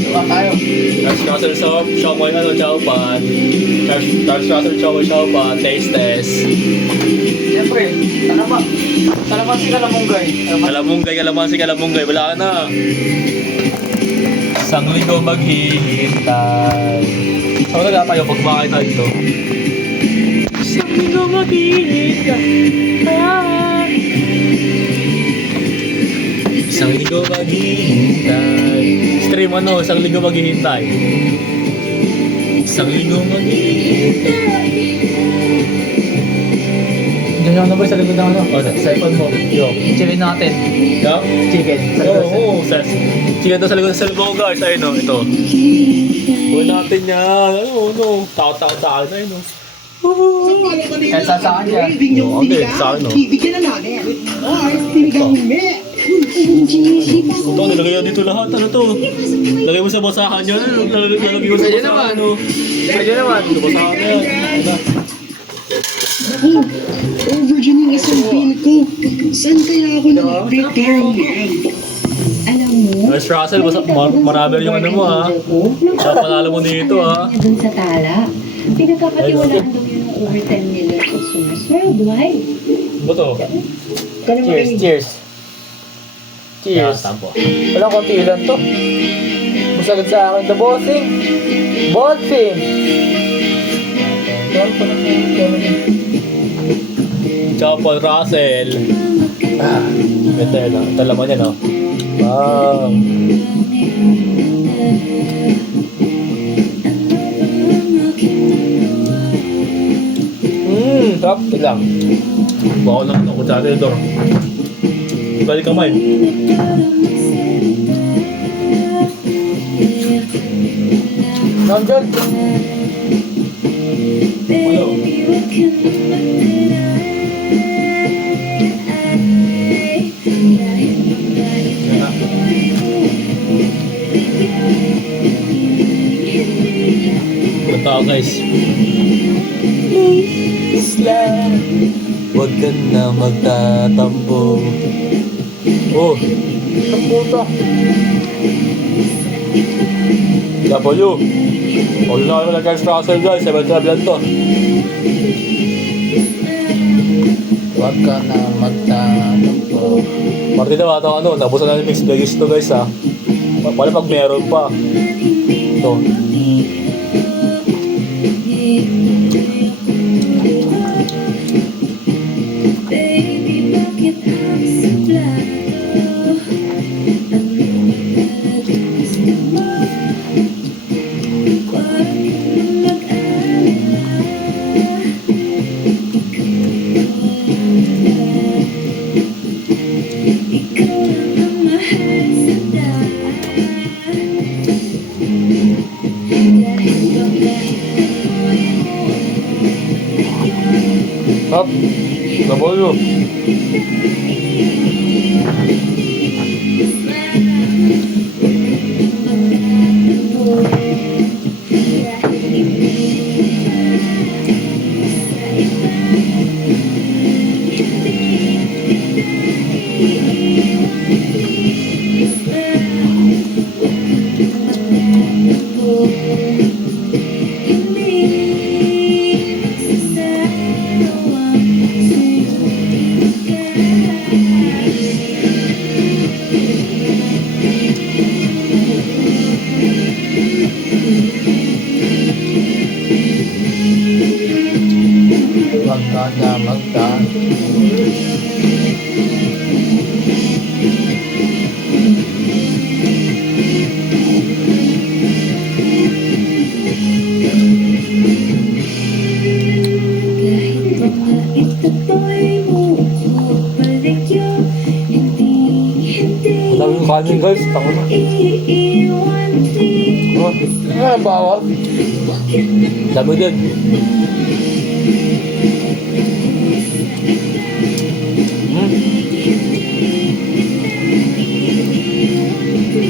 Diba tayo? Charles Russell Chow ano, Chowpan. Charles Russell Chowpan. Taste test. Siyempre, kalamansi kalamunggay. Kalamunggay. Wala ka na. Isang linggo maghihintay. Saan na tayo pag makakita ito? Isang linggo maghihintay. Isang linggo maghihintay. Stream ano, isang linggo maghihintay. Isang linggo maghihintay. Diyan yung number sa likod ng ano? O, sa cellphone mo. Yo. Chicken natin. Yo? Chicken. Sa likod. Oo, sige to sa likod ng cellphone ko guys. Ayun o, ito. Huwag natin yan. Ano, takot sa akin. Ayun o. Kahit saan yan. Oo, okay, sa akin o. Bibigyan na namin. Mars, sinigang me. Ito, nilagay yan dito lahat. Ano to? Lagay mo sa basahan yan. Lalagay mo sa Pwede basahan. naman. Ano? Pwede naman. Sa basahan yan. Ano? Oh, virgin yung isang pin ko. Saan kaya ako nag-prepare yan? Alam mo, Charles Russell, marami rin yung ano mo ha. Siya panalo mo dito ha. Doon sa tala. Pinagkakatiwalaan daw yun ng over 10 million consumers worldwide. Ano to? Cheers, cheers. Cheers. Tampo. Walang konti lang to. Masagad sa akin to, bossing. Bossing! Ciao, Paul Russell. Ito yun, no? Ito laman yan, no? Wow. Sarap. Ito lang. Bako lang ako sa atin, Dor. Balik kamay. Nandyan. Ano? Ang tao guys. Huwag ka na magtatampo. Oh, Ang puto. W. Huwag na kami nag-Charles Russell guys. 7-12 lang to. Huwag ka na magtatampo. Martin daw ata ano, nabusan na yung mixed veggies to guys ha. Wala pag meron pa. Ito. Up. W. Huwag ka na magtatampo. Dami yung kanin guys. Tako na. Oh, ano ang bawal? Dami din.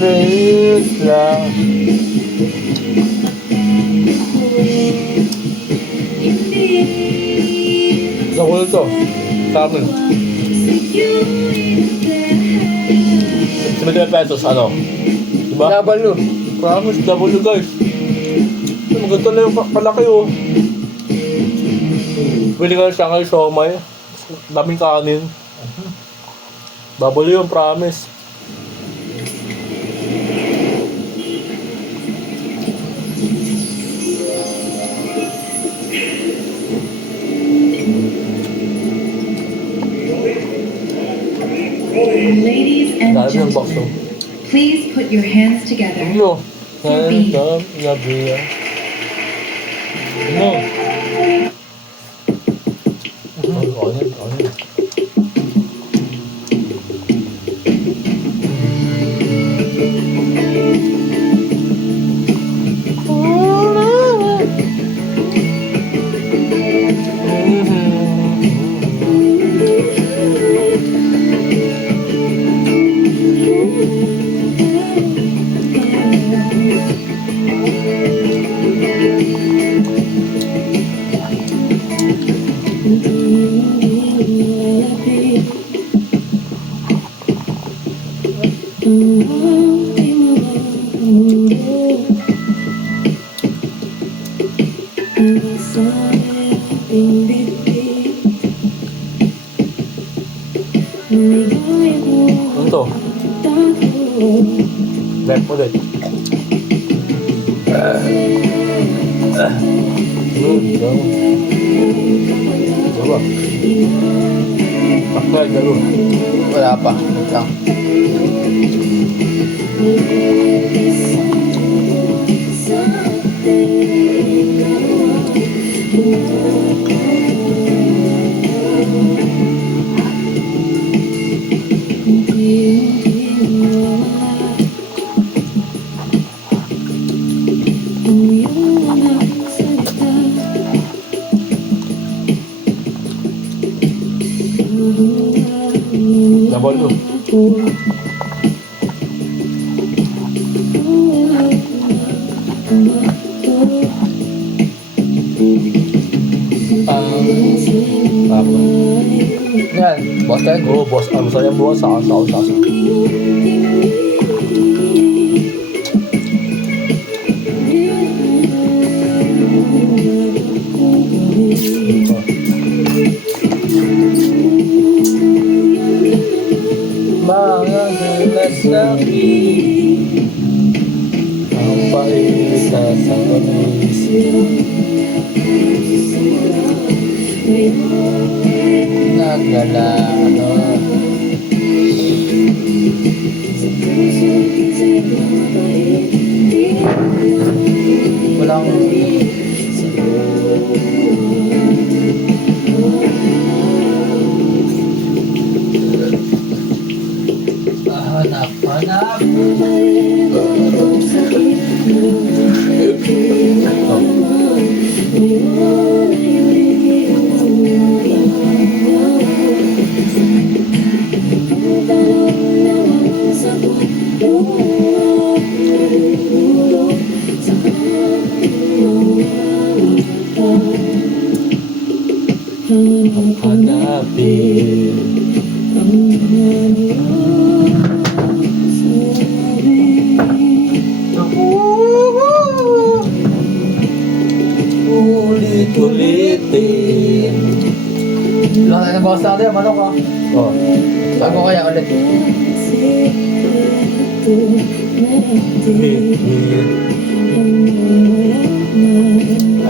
Please lang. Ako ito. Sa amin. Si million pesos, ano? Diba? W. Promise, W guys. Maganda na yung palaki oh. Pwede ka na siya ngayon, siomay. Daming kanin. W yung promise. Ladies and Dami yung box gentlemen, oh. please put your hands together. Ano? Sabi. Sabi. Ano? Ano? Ano to? Left ulit. Diba? Takla, galo. Wala pa. Wait lang. W. Yan. Boss ka. Oh, boss. Ano sa'yo, boss? Saka. Mga lasaki. Ang pait na sa kamis. Nagala. Walang hanap. Hanapin. Ulit-ulitin. Lang na ng boss natin. Manok ka. Oh. Saan ko kaya ulit?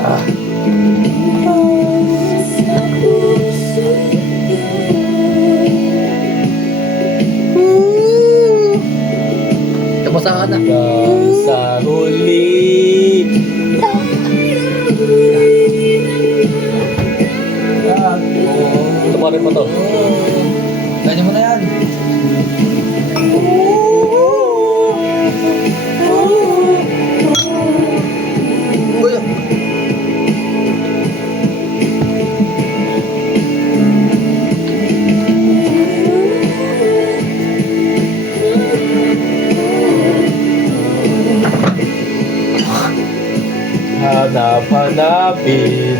Ah. Tapos ka na. Hanggang sa huli. Ito pa rin pa to. Ganyan mo na yan. Uy. Hanap-hanapin.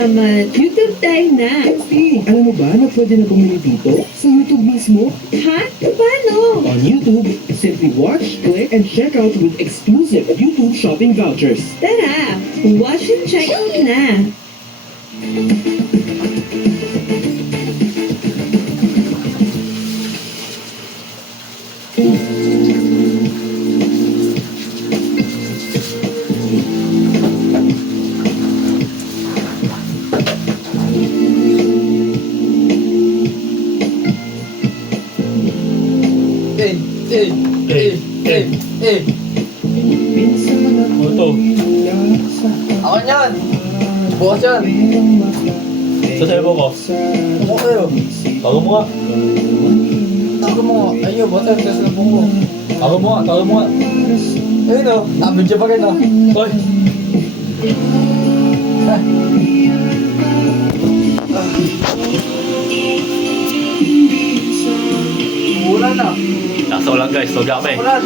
Salamat. YouTube tayo na. Hey, alam mo ba na pwede na bumili dito? Sa YouTube mismo? Ha? Paano? On YouTube, simply watch, click, and check out with exclusive YouTube shopping vouchers. Tara, watch and check out na. Ano to? Ako yan! Bukas yan! Sa cellphone ko. Ako kayo! Tago mo nga. Ako mo! Ayun, bukas yan! Kasi na bungo! Tago mo nga. Tago mo nga. Ayun o! Abidya pa rin o! Hoy! Ulan na! Nasa ulan guys. Huwag kami. Ulan!